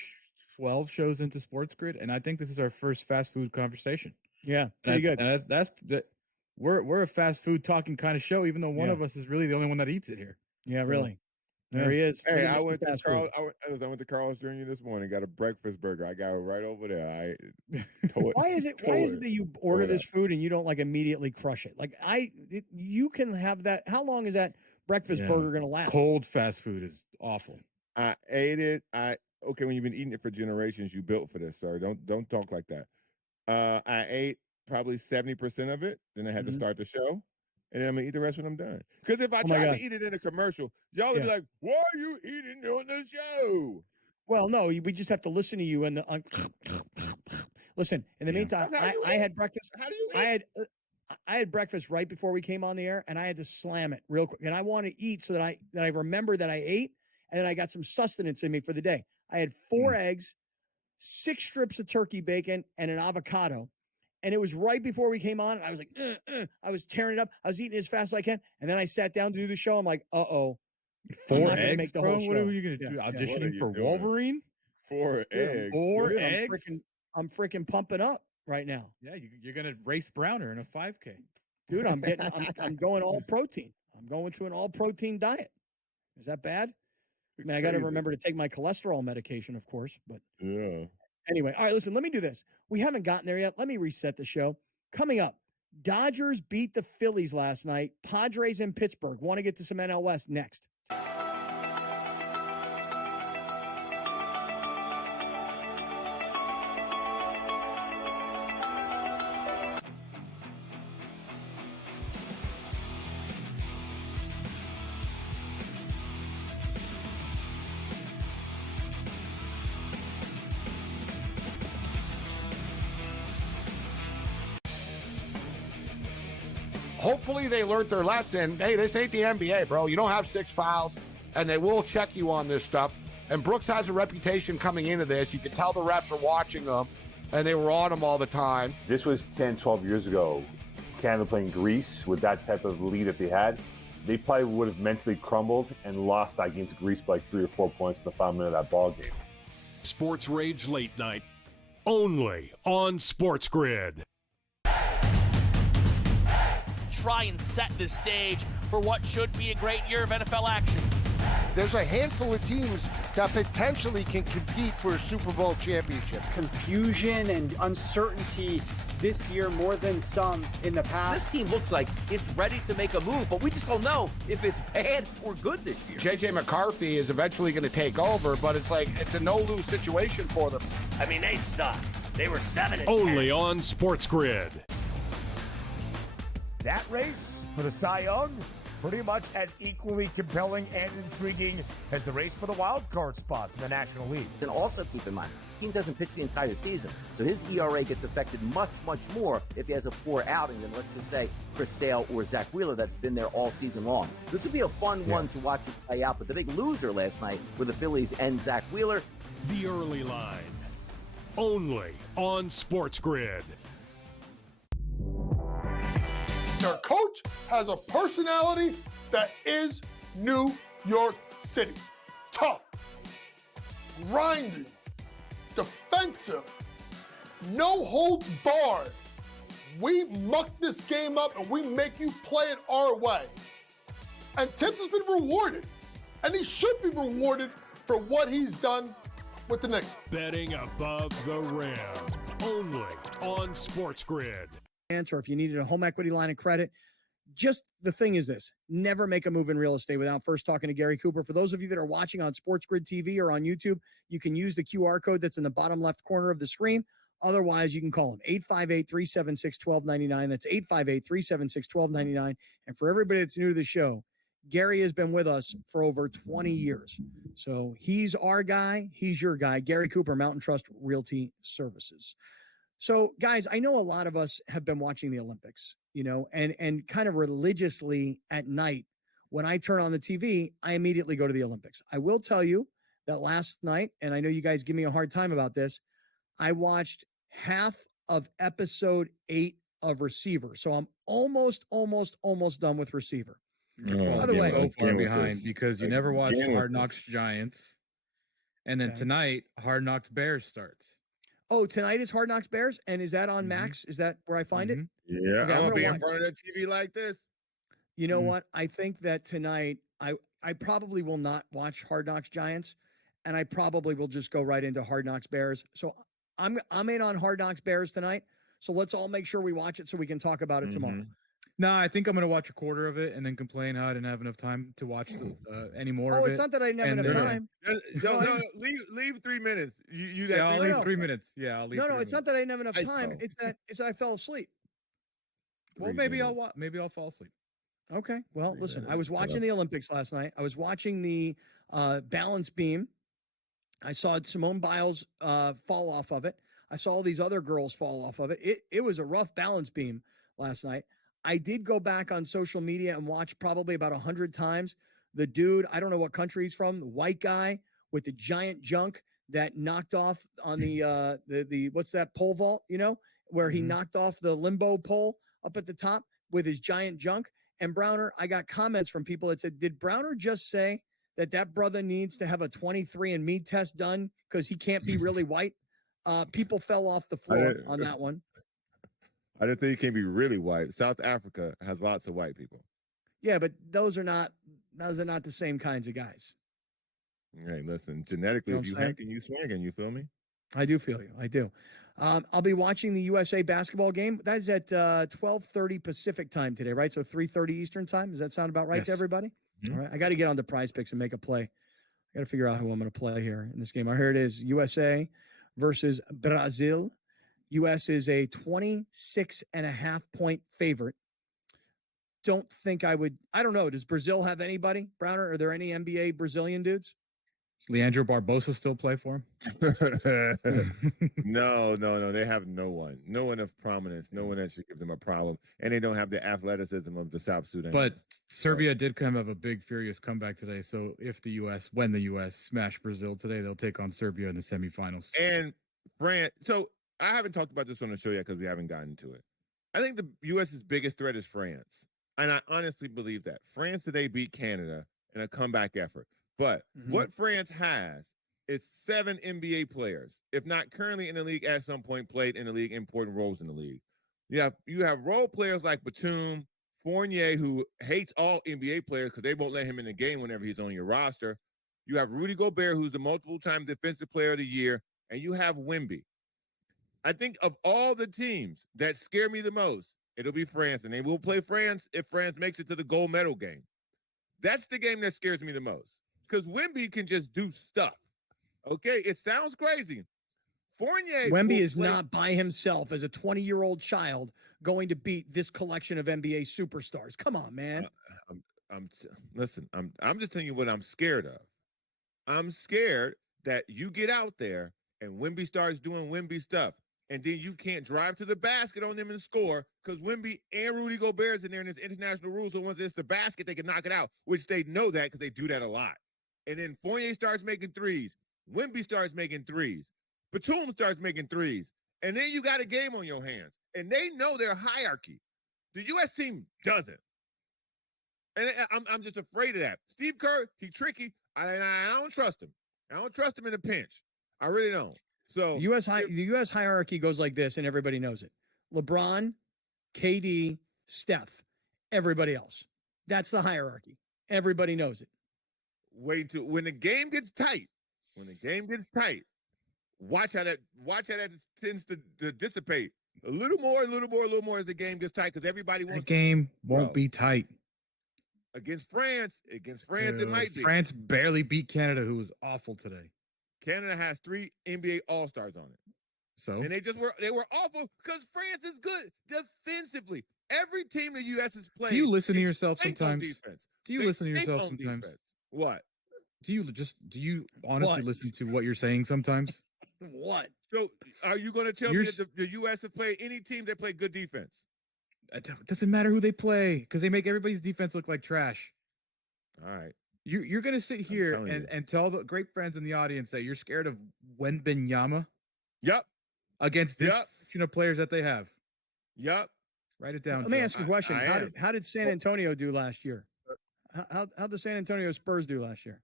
12 shows into Sports Grid, and I think this is our first fast food conversation. Yeah, pretty good. And that's we're a fast food talking kind of show, even though one of us is really the only one that eats it here. Yeah, So, really. There he is. Hey, He I missed the went to fast Carl. food. I went to Carl's Jr. this morning. Got a breakfast burger. I got it right over there. Why is it that you order this food and you don't like immediately crush it? Like you can have that. How long is that breakfast burger going to last? Cold fast food is awful. I ate it. Okay, when you've been eating it for generations, you built for this, sir. Don't talk like that. I ate probably 70% of it. Then I had to start the show. And then I'm going to eat the rest when I'm done. Because if I tried to eat it in a commercial, y'all would be like, why are you eating during the show? Well, no, we just have to listen to you. And listen, in the meantime, I had breakfast. How do you eat? I had breakfast right before we came on the air, and I had to slam it real quick. And I want to eat so that I remember that I ate, and then I got some sustenance in me for the day. I had 4 eggs, 6 strips of turkey bacon, and an avocado. And it was right before we came on. And I was like, I was tearing it up. I was eating as fast as I can. And then I sat down to do the show. I'm like, 4 eggs, make the bro? whole show. What are you going to do? Auditioning for Wolverine? 4 eggs. 4 eggs? I'm freaking pumping up right now. Yeah, you're going to race Browner in a 5K. Dude, I'm going all protein. I'm going to an all protein diet. Is that bad? I mean, I got to remember to take my cholesterol medication, of course. But yeah. Anyway, all right, listen, let me do this. We haven't gotten there yet. Let me reset the show. Coming up, Dodgers beat the Phillies last night. Padres in Pittsburgh. Want to get to some NL West next. Hopefully they learned their lesson. Hey, this ain't the NBA, bro. You don't have 6 fouls, and they will check you on this stuff. And Brooks has a reputation coming into this. You can tell the refs are watching him, and they were on him all the time. This was 10, 12 years ago. Canada playing Greece with that type of lead that they had. They probably would have mentally crumbled and lost that game to Greece by 3 or 4 points in the final minute of that ball game. Sports Rage Late Night, only on Sports Grid. Try and set the stage for what should be a great year of NFL action. There's a handful of teams that potentially can compete for a Super Bowl championship. Confusion and uncertainty this year more than some in the past. This team looks like it's ready to make a move, but we just don't know if it's bad or good this year. J.J. McCarthy is eventually going to take over, but it's like it's a no-lose situation for them. I mean, they suck. They were 7-10. Only on Sports Grid. That race for the Cy Young, pretty much as equally compelling and intriguing as the race for the wild card spots in the National League. And also keep in mind, this team doesn't pitch the entire season, so his ERA gets affected much, much more if he has a poor outing than, let's just say, Chris Sale or Zach Wheeler that's been there all season long. This would be a fun one to watch it play out, but the big loser last night were the Phillies and Zach Wheeler. The Early Line, only on Sports Grid. Their coach has a personality that is New York City. Tough, grinding, defensive, no holds barred. We muck this game up and we make you play it our way. And Tibbs has been rewarded, and he should be rewarded for what he's done with the Knicks. Betting above the rim, only on Sports Grid. Or if you needed a home equity line of credit, just the thing is this: never make a move in real estate without first talking to Gary Cooper. For those of you that are watching on SportsGrid TV or on YouTube, you can use the QR code that's in the bottom left corner of the screen. Otherwise, you can call him 858-376-1299. That's 858-376-1299. And for everybody that's new to the show, Gary has been with us for over 20 years. So he's our guy. He's your guy. Gary Cooper, Mountain Trust Realty Services. So, guys, I know a lot of us have been watching the Olympics, and kind of religiously at night. When I turn on the TV, I immediately go to the Olympics. I will tell you that last night, and I know you guys give me a hard time about this, I watched half of episode 8 of Receiver. So I'm almost done with Receiver. By the way, so far behind because you never watched Hard Knocks Giants, And then Okay. tonight, Hard Knocks Bears starts. Oh, tonight is Hard Knocks Bears, and is that on Max? Is that where I find it? Yeah, Okay, I'm gonna be in watch. front of that TV like this. You know what? I think that tonight I probably will not watch Hard Knocks Giants, and I probably will just go right into Hard Knocks Bears. So I'm in on Hard Knocks Bears tonight. So let's all make sure we watch it so we can talk about it tomorrow. No, I think I'm going to watch a quarter of it and then complain how I didn't have enough time to watch any more of it. Oh, it's not that I didn't have enough time. No, leave 3 minutes. You got I'll leave 3 minutes. Yeah, I'll leave. No, it's not that I didn't have enough time. It's that I fell asleep. Well, maybe I'll fall asleep. Okay. Well, listen, I was watching the Olympics last night. I was watching the balance beam. I saw Simone Biles fall off of it. I saw all these other girls fall off of it. It was a rough balance beam last night. I did go back on social media and watch probably about 100 times the dude, I don't know what country he's from, the white guy with the giant junk that knocked off on the what's that pole vault, where he knocked off the limbo pole up at the top with his giant junk. And Browner, I got comments from people that said, did Browner just say that brother needs to have a 23andMe test done because he can't be really white? People fell off the floor on that one. I didn't think he can be really white. South Africa has lots of white people. Yeah, but those are not the same kinds of guys. Hey, listen, genetically, if you hack and you swing, and you feel me? I do feel you. I do. I'll be watching the USA basketball game. That's at 12:30 Pacific time today, right? So 3:30 Eastern time. Does that sound about right to everybody? All right. I got to get on the Prize Picks and make a play. I got to figure out who I'm going to play here in this game. Here it is: USA versus Brazil. U.S. is a 26.5-point favorite. Don't think I would. I don't know. Does Brazil have anybody, Browner? Are there any NBA Brazilian dudes? Does Leandro Barbosa still play for him? No. They have no one. No one of prominence. No one that should give them a problem. And they don't have the athleticism of the South Sudan. But Serbia did kind of have a big, furious comeback today. So when the U.S. smash Brazil today, they'll take on Serbia in the semifinals. And France. So I haven't talked about this on the show yet because we haven't gotten to it. I think the U.S.'s biggest threat is France. And I honestly believe that. France today beat Canada in a comeback effort. But what France has is 7 NBA players, if not currently in the league at some point, played in the league, important roles in the league. You have role players like Batum, Fournier, who hates all NBA players because they won't let him in the game whenever he's on your roster. You have Rudy Gobert, who's the multiple-time defensive player of the year, and you have Wemby. I think of all the teams that scare me the most, it'll be France, and they will play France if France makes it to the gold medal game. That's the game that scares me the most because Wemby can just do stuff. Okay, it sounds crazy. Fournier. Wemby is not by himself as a 20-year-old child going to beat this collection of NBA superstars. Come on, man. Listen. I'm just telling you what I'm scared of. I'm scared that you get out there and Wemby starts doing Wemby stuff. And then you can't drive to the basket on them and score because Wemby and Rudy Gobert's in there in this international rules. So once it's the basket, they can knock it out, which they know that because they do that a lot. And then Fournier starts making threes. Wemby starts making threes. Batum starts making threes. And then you got a game on your hands. And they know their hierarchy. The U.S. team doesn't. And I'm just afraid of that. Steve Kerr, he's tricky. I don't trust him. I don't trust him in a pinch. I really don't. So the U.S. hierarchy goes like this, and everybody knows it. LeBron, KD, Steph, everybody else. That's the hierarchy. Everybody knows it. Wait till when the game gets tight. Watch how that tends to dissipate a little more as the game gets tight because everybody wants. The game won't be tight. Against France, it might be. France barely beat Canada, who was awful today. Canada has 3 NBA All-Stars on it. So? And they were awful because France is good defensively. Every team the U.S. has played. Do you listen to yourself sometimes? Do you listen to yourself sometimes? What? Do you honestly listen to what you're saying sometimes? What? So are you going to tell me that the U.S. have played any team that play good defense? It doesn't matter who they play because they make everybody's defense look like trash. All right. You're going to sit here and tell the great friends in the audience that you're scared of Wembanyama? Yep. Against this section of players that they have? Yep. Write it down. Let me ask you a question. How did San Antonio do last year? How'd the San Antonio Spurs do last year?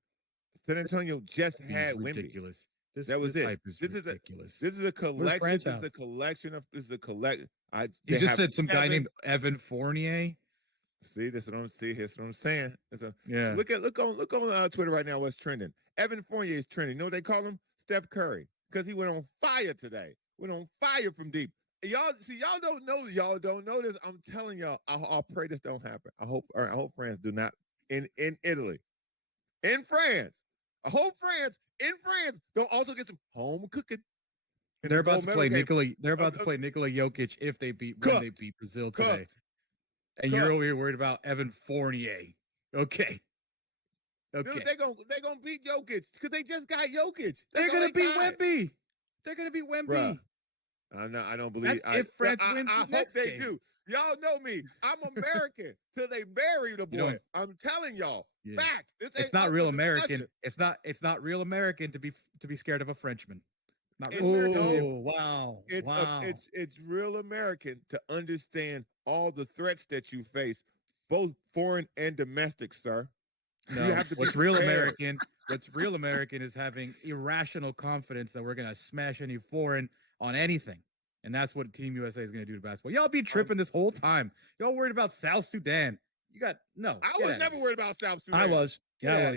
San Antonio just had Wemby. Ridiculous. That was this it. hype is ridiculous. This is a collection. France This have? is a collection of. This is a collect. You just said some guy named Evan Fournier. See, this is what I'm see. Here's what I'm saying. Yeah. Look on Twitter right now. What's trending? Evan Fournier is trending. You know what they call him? Steph Curry, because he went on fire today. Went on fire from deep. Y'all don't know. Y'all don't know this. I'm telling y'all. I'll pray this don't happen. I hope France do not in Italy, in France. I hope France don't also get some home cooking. They're about to play Nikola. They're about to play Nikola Jokic when they beat Brazil today. And you're over here worried about Evan Fournier. Okay. Dude, they're gonna beat Jokic because they just got Jokic. They're gonna beat Wemby. They're gonna beat Wemby. I don't believe. If France wins, I hope they do. Y'all know me. I'm American till they bury the boy. I'm telling y'all. Yeah. Facts. It's not real American. It's not real American to be scared of a Frenchman. Not real. Wow. It's real American to understand all the threats that you face, both foreign and domestic, sir. No, you have to what's real American is having irrational confidence that we're gonna smash any foreign on anything. And that's what Team USA is going to do to basketball. Y'all be tripping this whole time. Y'all worried about South Sudan. I was never worried about South Sudan. I was. I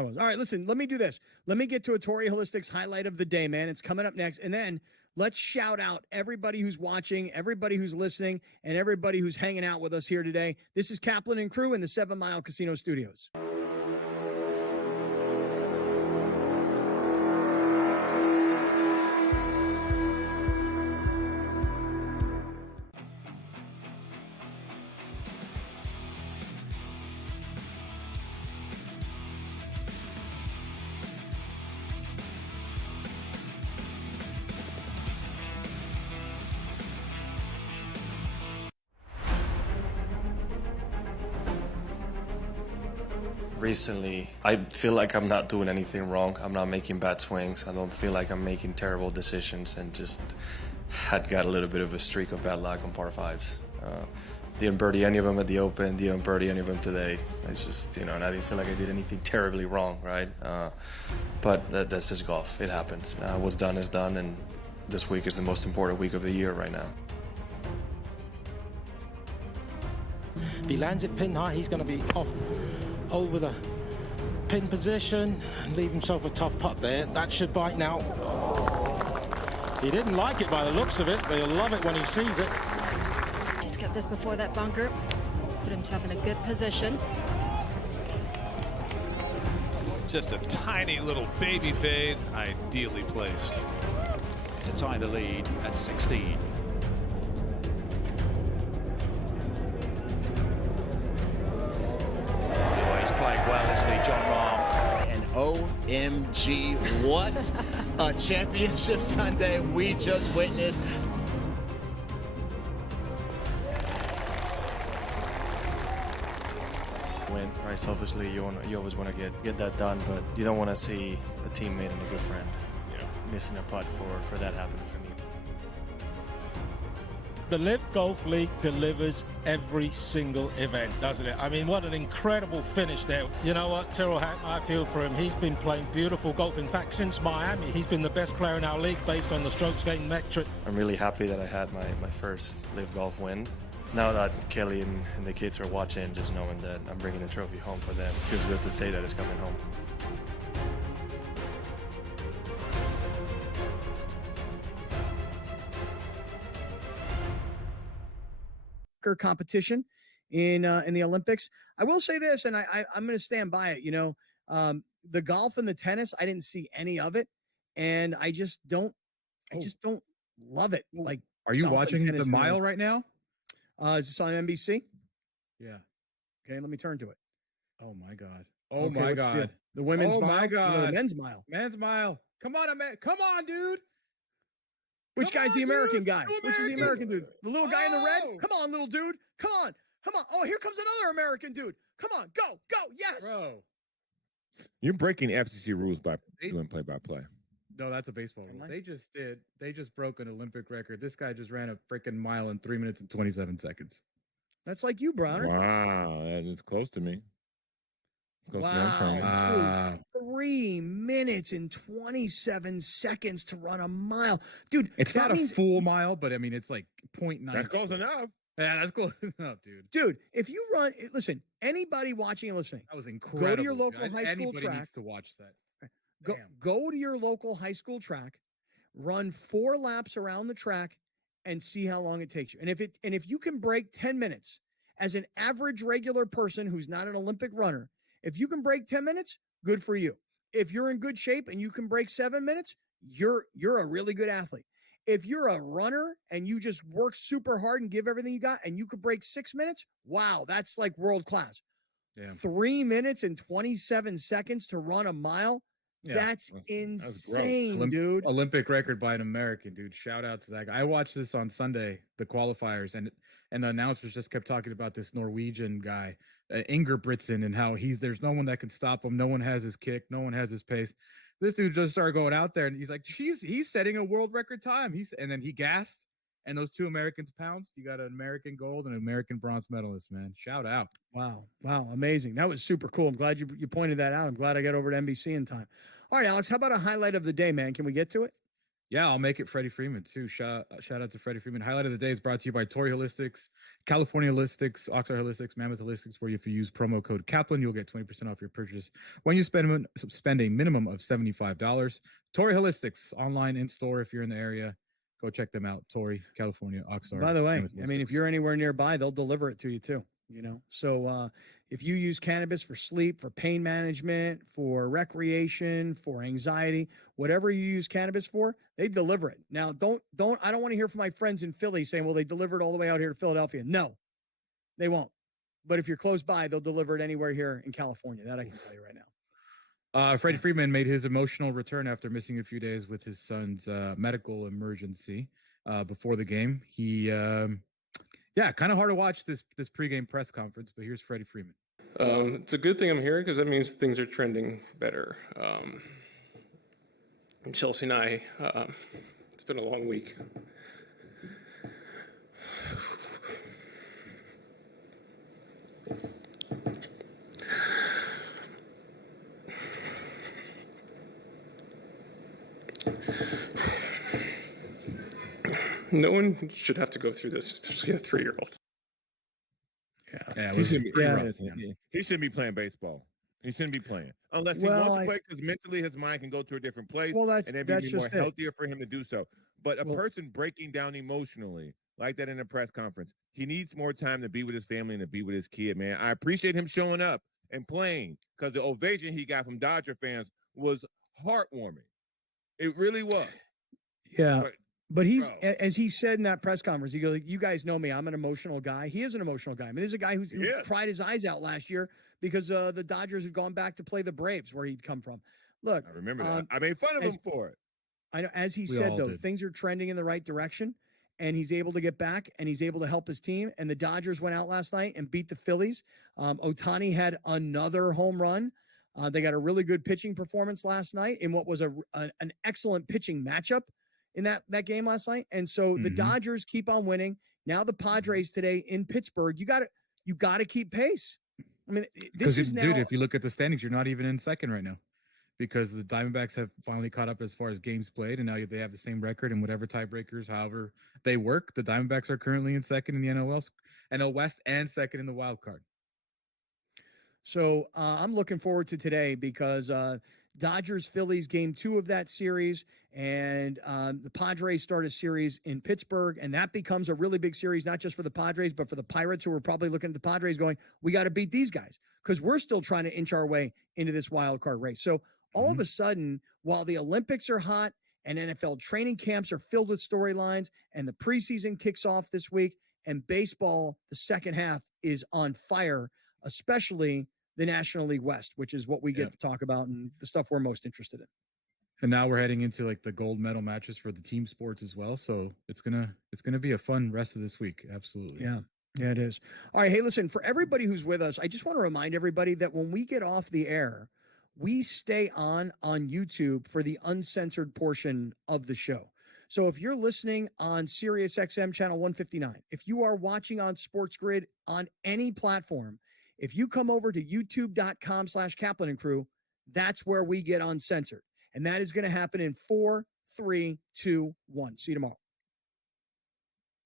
was. All right, listen, let me do this. Let me get to a Torrey Holistics highlight of the day, man. It's coming up next. And then let's shout out everybody who's watching, everybody who's listening, and everybody who's hanging out with us here today. This is Kaplan and Crew in the 7 Mile Casino Studios. Recently, I feel like I'm not doing anything wrong. I'm not making bad swings. I don't feel like I'm making terrible decisions, and just had got a little bit of a streak of bad luck on par fives. Didn't birdie any of them at the Open, didn't birdie any of them today. It's just, and I didn't feel like I did anything terribly wrong, right? But that's just golf. It happens. What's done is done, and this week is the most important week of the year right now. If he lands it pin high, he's going to be off over the pin position and leave himself a tough putt there. That should bite now. He didn't like it by the looks of it, but he'll love it when he sees it. Just get this before that bunker. Put himself in a good position. Just a tiny little baby fade, ideally placed. To tie the lead at 16. Playing well, isn't he, John Rahm? And OMG, what a championship Sunday we just witnessed. Win, right? Selfishly, you always want to get that done, but you don't want to see a teammate and a good friend missing a putt for that happening for me. The Live Golf League delivers every single event, doesn't it? I mean, what an incredible finish there. You know what, Tyrrell Hatton, I feel for him. He's been playing beautiful golf. In fact, since Miami, he's been the best player in our league based on the strokes gained metric. I'm really happy that I had my first Live Golf win. Now that Kelly and the kids are watching, just knowing that I'm bringing the trophy home for them, it feels good to say that it's coming home. Competition in the Olympics. I will say this, and I'm going to stand by it. The golf and the tennis, I didn't see any of it, and I just don't love it. Like, are you watching the mile right now? Is this on NBC? Yeah. Okay, let me turn to it. Oh my God. Oh my God. The women's mile. My God. The men's mile. Men's mile. Come on, man. Come on, dude. Which guy's the American guy? Which is the American dude? The little guy in the red? Come on, little dude. Come on. Oh, here comes another American dude. Come on. Go. Yes. Bro. You're breaking FCC rules by doing play-by-play. No, that's a baseball rule. They just broke an Olympic record. This guy just ran a freaking mile in 3 minutes and 27 seconds. That's like you, Browner. Wow, that is close to me. Wow, dude, 3 minutes and 27 seconds to run a mile. Dude, It's that not means a full mile, but I mean, it's like 0.9. That's close enough. Yeah, that's close enough, dude. Dude, if you run, listen, anybody watching and listening, That was incredible. go to your local high school Anybody track. needs to watch that. Go to your local high school track, run 4 laps around the track, and see how long it takes you. And if you can break 10 minutes as an average regular person who's not an Olympic runner, if you can break 10 minutes, good for you. If you're in good shape and you can break 7 minutes, you're a really good athlete. If you're a runner and you just work super hard and give everything you got and you could break 6 minutes, wow, that's like world class. Yeah. 3 minutes and 27 seconds to run a mile. Yeah. That's insane, dude. Olympic record by an American, dude. Shout out to that guy. I watched this on Sunday, the qualifiers, and the announcers just kept talking about this Norwegian guy, Ingebrigtsen, and how there's no one that can stop him. No one has his kick. No one has his pace. This dude just started going out there, and he's like, he's setting a world record time. And then he gassed, and those 2 Americans pounced. You got an American gold and an American bronze medalist, man. Shout out. Wow, amazing. That was super cool. I'm glad you pointed that out. I'm glad I got over to NBC in time. All right, Alex, how about a highlight of the day, man? Can we get to it? Yeah, I'll make it Freddie Freeman, too. Shout out to Freddie Freeman. Highlight of the day is brought to you by Torrey Holistics, California Holistics, Oxnard Holistics, Mammoth Holistics, where if you use promo code Kaplan, you'll get 20% off your purchase when you spend a minimum of $75. Torrey Holistics, online, in-store, if you're in the area. Go check them out. Torrey, California, Oxnard. By the way, I mean, if you're anywhere nearby, they'll deliver it to you, too. So if you use cannabis for sleep, for pain management, for recreation, for anxiety, whatever you use cannabis for, they deliver it. Now, I don't want to hear from my friends in Philly saying, well, they delivered all the way out here to Philadelphia. No, they won't. But if you're close by, they'll deliver it anywhere here in California. That I can tell you right now. Freddie Freeman made his emotional return after missing a few days with his son's medical emergency before the game. He kind of hard to watch this pregame press conference, but here's Freddie Freeman. It's a good thing I'm here because that means things are trending better. Chelsea and I, it's been a long week. No one should have to go through this, especially a 3-year-old. Yeah, he shouldn't be playing baseball. He shouldn't be playing unless he wants to play because mentally his mind can go to a different place, and it'd be more healthier for him to do so. But a person breaking down emotionally like that in a press conference, he needs more time to be with his family and to be with his kid, man. I appreciate him showing up and playing because the ovation he got from Dodger fans was heartwarming. It really was. Yeah. But as he said in that press conference, he goes, you guys know me. I'm an emotional guy. He is an emotional guy. I mean, this is a guy who cried his eyes out last year because the Dodgers had gone back to play the Braves where he'd come from. Look, I remember that. I made fun of him for it. I know, as he said, though, things are trending in the right direction, and he's able to get back, and he's able to help his team. And the Dodgers went out last night and beat the Phillies. Ohtani had another home run. They got a really good pitching performance last night in what was an excellent pitching matchup in that game last night. And so the Dodgers keep on winning. Now the Padres today in Pittsburgh, you got to keep pace. I mean, this is now, dude, if you look at the standings, you're not even in second right now because the Diamondbacks have finally caught up as far as games played. And now they have the same record and whatever tiebreakers, however they work. The Diamondbacks are currently in second in the NL West and second in the wild card. So I'm looking forward to today because Dodgers-Phillies game 2 of that series, and the Padres start a series in Pittsburgh, and that becomes a really big series, not just for the Padres, but for the Pirates, who are probably looking at the Padres going, we got to beat these guys because we're still trying to inch our way into this wild card race. So all of a sudden, while the Olympics are hot and NFL training camps are filled with storylines and the preseason kicks off this week and baseball, the second half is on fire, especially the National League West, which is what we get to talk about and the stuff we're most interested in. And now we're heading into like the gold medal matches for the team sports as well. So it's gonna be a fun rest of this week. Absolutely. Yeah, it is. All right. Hey, listen, for everybody who's with us, I just want to remind everybody that when we get off the air, we stay on YouTube for the uncensored portion of the show. So if you're listening on Sirius XM channel 159, if you are watching on SportsGrid on any platform, if you come over to youtube.com/Kaplan and Crew, That's where we get uncensored. And that is going to happen in 4, 3, 2, 1. See you tomorrow.